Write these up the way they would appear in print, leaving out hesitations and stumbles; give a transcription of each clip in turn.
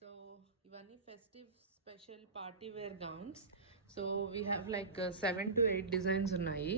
So ఇవన్నీ festive special party wear gowns. So we have like 7 to 8 designs ఉన్నాయి.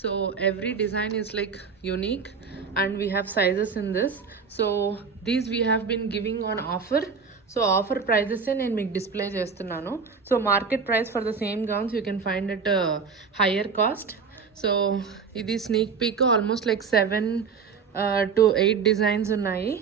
So every design is like unique and we have sizes in this. So these we have been giving on offer. So offer ప్రైజెసే నేను మీకు display చేస్తున్నాను. So market price for the same gowns you can find it higher cost. So ఇది sneak peek almost like 7 to 8 designs ఉన్నాయి.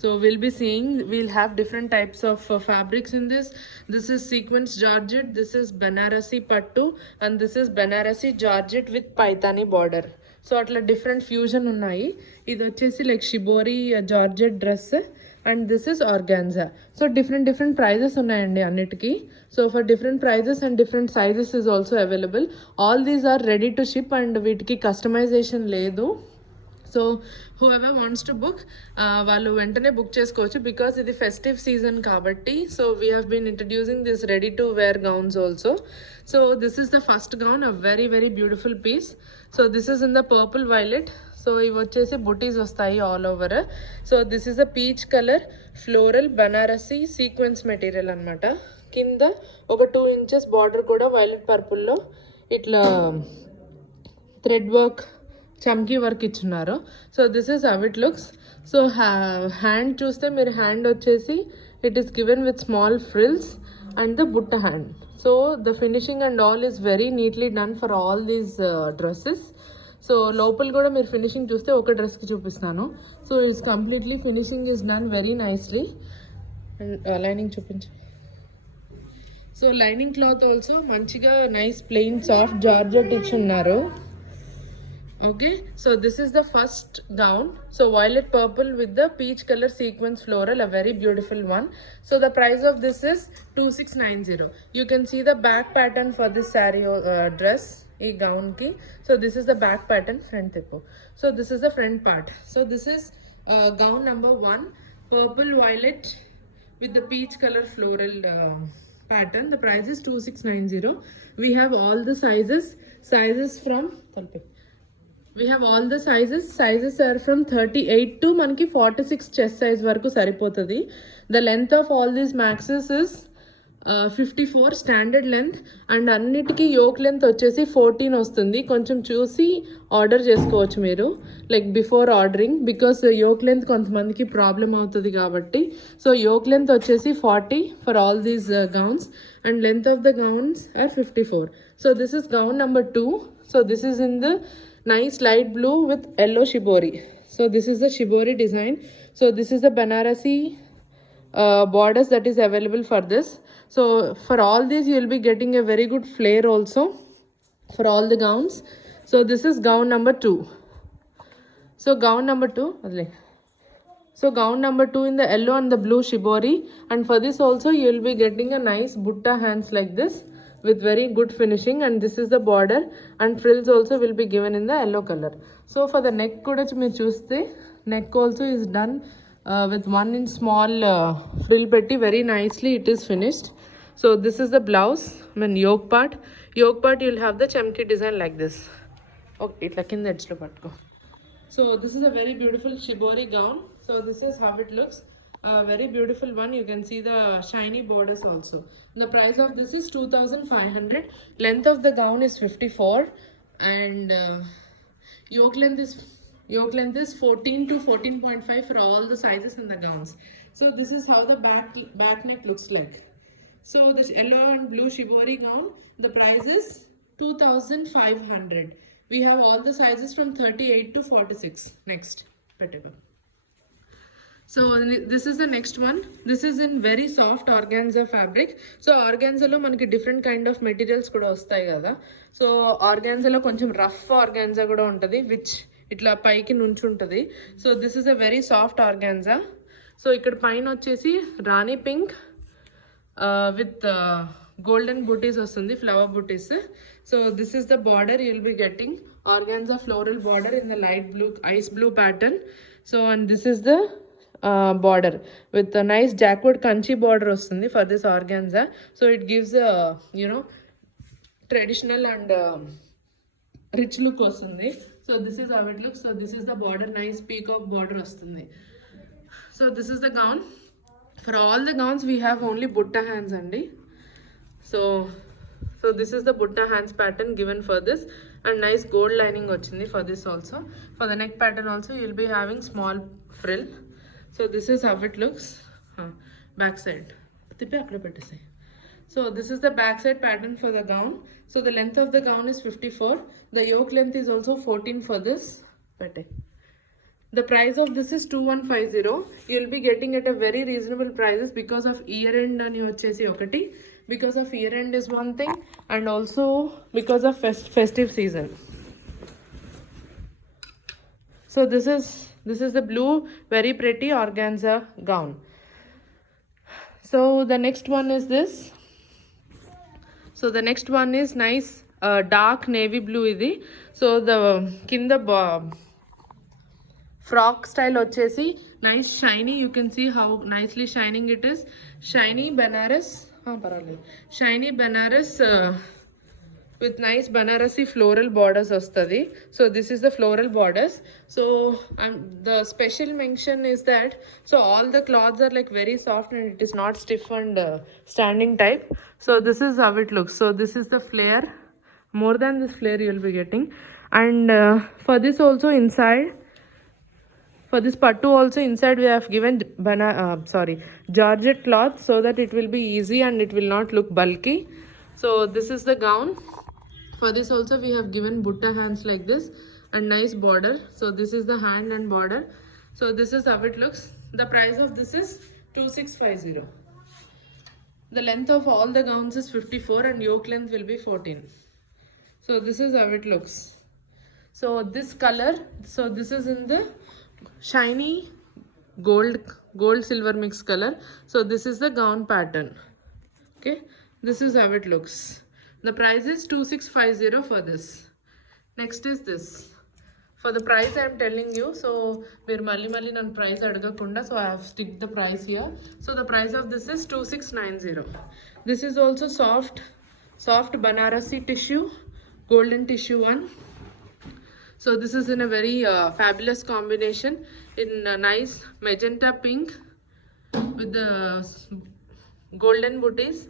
So we'll have different types of fabrics in this. This is sequence georgette, this is Banarasi pattu, and this is Banarasi georgette with paithani border. So atla different fusion unnai. Idi vachesi like shibori georgette dress, and this is organza. So different prices unnayandi annitiki. So for different prices and different sizes is also available. All these are ready to ship and వీటికి customization లేదు. So whoever wants to book వాళ్ళు వెంటనే book చేసుకోవచ్చు because ఇది festive season కాబట్టి. So we have been introducing this ready to wear gowns also. So this is the first gown, a very very beautiful piece. So this is in the purple violet. So ఇవి వచ్చేసి బుటీస్ వస్తాయి all over. So this is a peach colour floral Banarasi sequence material అనమాట. కింద ఒక 2 inches border కూడా violet పర్పుల్లో ఇట్లా థ్రెడ్ వర్క్ చమ్కీ వర్క్ ఇచ్చున్నారు. So this is how it looks. So hand చూస్తే మీరు హ్యాండ్ వచ్చేసి it is given with small frills and the బుట్ట hand. So the finishing and all is very neatly done for all these dresses. So లోపల కూడా మీరు finishing చూస్తే ఒక డ్రెస్కి చూపిస్తాను. So it's completely finishing is done very nicely. And lining చూపించు. సో లైనింగ్ క్లాత్ ఆల్సో మంచిగా నైస్ ప్లెయిన్ సాఫ్ట్ జార్జెట్ ఇచ్చున్నారు. Okay, so this is the first gown. So violet purple with the peach color sequence floral, a very beautiful one. So the price of this is 2690. You can see the back pattern for this saree dress ee gown ki. So this is the back pattern, front tipo. So this is the front part. So this is gown number 1, purple violet with the peach color floral pattern. The price is 2690. We have all the sizes from we have all the sizes are from 38 to మనకి 46 chest size వరకు సరిపోతుంది. The length of all these maxes is 54 standard length and అన్నిటికీ yoke length వచ్చేసి 14 వస్తుంది. కొంచెం చూసి order చేసుకోవచ్చు మీరు like before ordering because yoke length కొంతమందికి ప్రాబ్లం అవుతుంది కాబట్టి. సో యోక్ లెంత్ వచ్చేసి 40 for all these gowns and length of the gowns are 54. So this is gown number 2. So this is in the nice light blue with yellow shibori. So this is the shibori design. So this is the Banarasi borders that is available for this. So for all these you will be getting a very good flare also for all the gowns. So this is gown number 2. So gown number 2 so gown number 2 in the yellow and the blue shibori, and for this also you will be getting a nice butta hands like this with very good finishing, and this is the border and frills also will be given in the yellow color. So for the neck kuda meer chuste neck also is done with 1 inch small frill petti, very nicely it is finished. So this is the blouse, yoke part you will have the chamki design like this. Okay, itla kinda edge lo pattuko. So this is a very beautiful shibori gown. So this is how it looks. A very beautiful one. You can see the shiny borders also. The price of this is 2500. Length of the gown is 54 and yoke length is 14 to 14.5 for all the sizes in the gowns. So this is how the back neck looks like. So this yellow and blue shibori gown, the price is 2500. We have all the sizes from 38 to 46. Next petiba. So this is the next one. This is in very soft organza fabric. So organza lo manaki different kind of materials kuda vastayi kada. So organza lo koncham rough organza kuda untadi which itla paiki nunchuntadi. So this is a very soft organza. So ikkada paina vachesi rani pink with golden booties vastundi, flower booties. So this is the border you will be getting, organza floral border in the light blue ice blue pattern. So and this is the border with a nice jackwood kanchi border vastundi for this organza. So it gives a traditional and rich look vastundi. So this is how it looks. So this is the border, nice peacock border vastundi. So this is the gown. For all the gowns we have only butta hands andi. So this is the butta hands pattern given for this, and nice gold lining ochindi for this also. For the neck pattern also you will be having small frill. So this is how it looks. Back side. So this is the back side pattern for the gown. So the length of the gown is 54. The yoke length is also 14 for this. The price of this is 2150. You will be getting at a very reasonable prices because of year end and vachesi okati. Because of year end is one thing, and also because of festive season. So this is the blue very pretty organza gown. So the next one is this. So the next one is nice dark navy blue idi. So the kinda frock style vachesi nice shiny. You can see how nicely shining it is. Shiny Banaras. Shiny Banaras with nice Banarasi floral borders ostadi. So this is the floral borders. So the special mention is that so all the cloths are like very soft and it is not stiff and standing type. So this is how it looks. So this is the flare. More than this flare you will be getting. And for this also inside, for this pattu also inside we have given georgette cloth so that it will be easy and it will not look bulky. So this is the gown. For this also we have given butta hands like this and nice border. So this is the hand and border. So this is how it looks. The price of this is 2650. The length of all the gowns is 54 and yoke length will be 14. So this is how it looks. So this color, so this is in the shiny gold silver mix color. So this is the gown pattern. Okay, this is how it looks. The price is 2650 for this. Next is this. For the price I am telling you, so meer malli nan price adagakunda, so I have stick the price here. So the price of this is 2690. This is also soft Banarasi tissue, golden tissue one. So this is in a very fabulous combination in a nice magenta pink with the golden booties,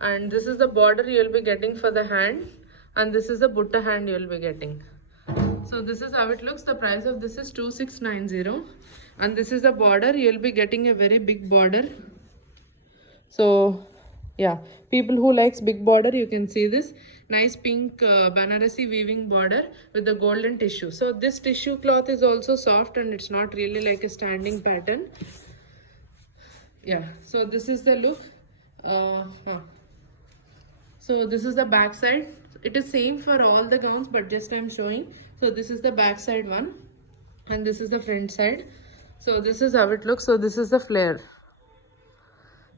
and this is the border you will be getting for the hand, and this is the butta hand you will be getting. So this is how it looks. The price of this is 2690, and this is the border. You will be getting a very big border. So yeah, people who likes big border, you can see this nice pink Banarasi weaving border with the golden tissue. So this tissue cloth is also soft and it's not really like a standing pattern. Yeah, so this is the look. So this is the back side. It is same for all the gowns, but just I'm showing. So this is the back side one and this is the front side. So this is how it looks. So this is the flare.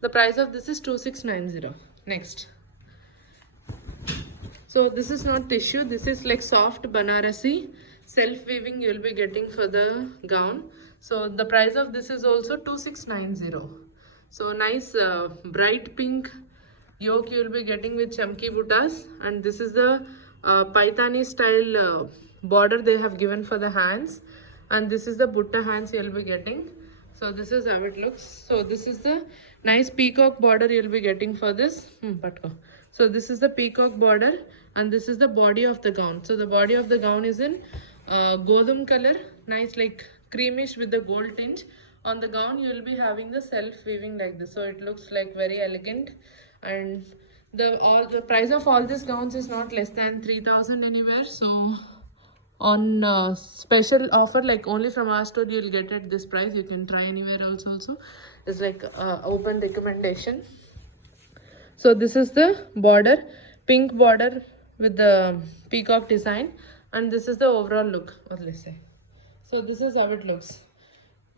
The price of this is 2690. Next. So this is not tissue, this is like soft Banarasi self weaving you will be getting for the gown. So the price of this is also 2690. So nice bright pink yoke you will be getting with chamki buttas, and this is the Paithani style border they have given for the hands, and this is the butta hands you will be getting. So this is how it looks. So this is the nice peacock border you will be getting for this. So this is the peacock border and this is the body of the gown. So the body of the gown is in godum color, nice like creamish with the gold tinge. On the gown you will be having the self weaving like this. So it looks like very elegant, and the price of all these gowns is not less than 3000 anywhere. So on special offer, like only from our store you'll get at this price. You can try anywhere else also. It's like open recommendation. So this is the border, pink border with the peacock design, and this is the overall look. What let's say. So this is how it looks.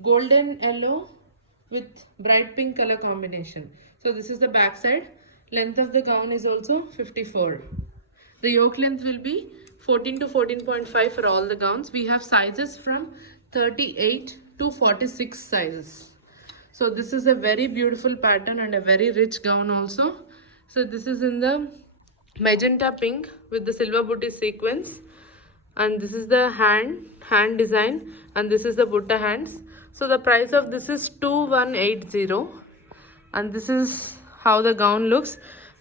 Golden yellow with bright pink color combination. So this is the back side. Length of the gown is also 54. The yoke length will be 14 to 14.5 for all the gowns. We have sizes from 38 to 46 sizes. So this is a very beautiful pattern and a very rich gown also. So this is in the magenta pink with the silver booty sequence, and this is the hand design, and this is the butta hands. So the price of this is 2180. and this is how the gown looks.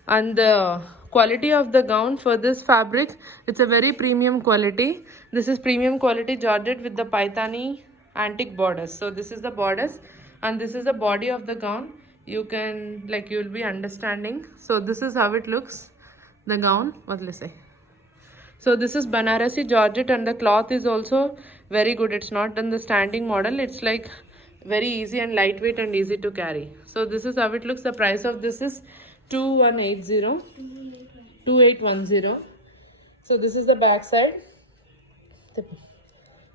And the quality of the gown for this fabric, it's a very premium quality. This is premium quality georgette with the paithani antique borders. So this is the borders, and this is the body of the gown. You can, like, you will be understanding. So this is how it looks, the gown. What will I say? So this is Banarasi georgette, and the cloth is also very good. It's not in the standing model. It's like very easy and lightweight and easy to carry. So this is how it looks. The price of this is 2180, 2810. So this is the back side.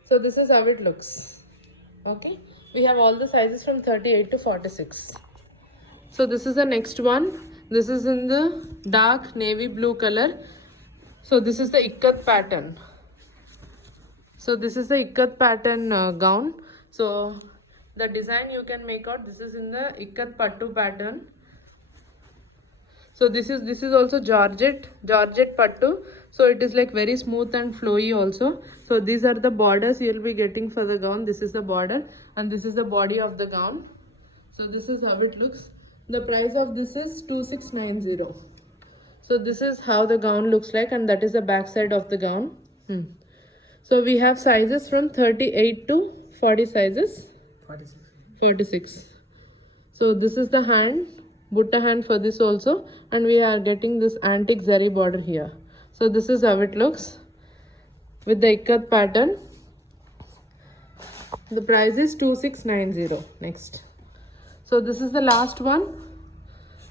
So this is how it looks. Okay, we have all the sizes from 38 to 46. So this is the next one. This is in the dark navy blue color. So this is the ikat pattern. So this is the ikat pattern gown. So the design you can make out, this is in the ikat pattu pattern. So this is also georgette pattu. So it is like very smooth and flowy also. So these are the borders you will be getting for the gown. This is the border, and this is the body of the gown. So this is how it looks. The price of this is 2690. So this is how the gown looks like, and that is the back side of the gown. So we have sizes from 38 to 40 sizes. 46. So this is the hand, butta hand for this also, and we are getting this antique zari border here. So this is how it looks with the ikat pattern. The price is 2690. Next. So this is the last one.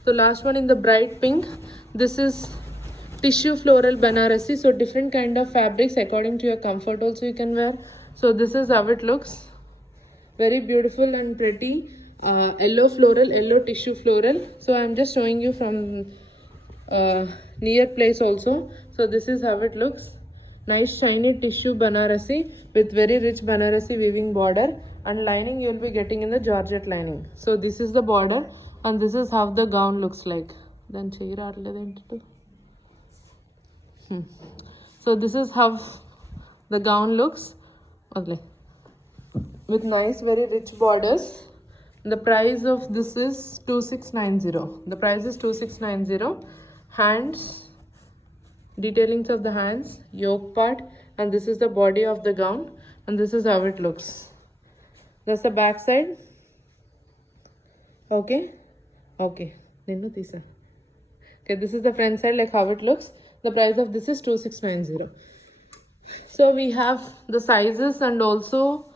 So last one in the bright pink. This is tissue floral Banarasi. So different kind of fabrics according to your comfort also you can wear. So this is how it looks. Very beautiful and pretty. Yellow floral, yellow tissue floral. So I am just showing you from near place also. So this is how it looks. Nice shiny tissue Banarasi with very rich Banarasi weaving border, and lining you will be getting in the georgette lining. So this is the border, and this is how the gown looks like. Then so this is how the gown looks. Okay. With nice very rich borders. The price of this is 2690. The price is 2690. Hands, detailings of the hands, yoke part, and this is the body of the gown, and this is how it looks. That's the back side. Okay. Okay, this is the front side, like how it looks. The price of this is 2690. So we have the sizes, and also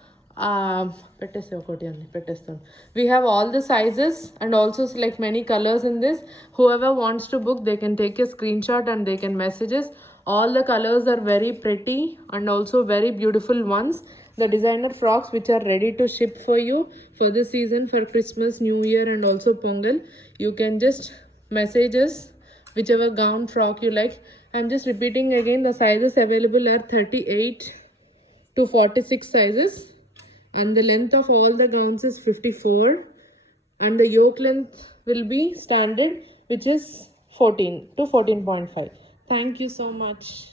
we have all the sizes, and also like many colors in this. Whoever wants to book, they can take a screenshot and they can message us. All the colors are very pretty and also very beautiful ones. The designer frocks which are ready to ship for you for this season, for Christmas, New Year, and also Pongal. You can just message us whichever gown frock you like. I'm just repeating again, the sizes available are 38 to 46 sizes, and the length of all the gowns is 54, and the yoke length will be standard, which is 14 to 14.5. Thank you so much.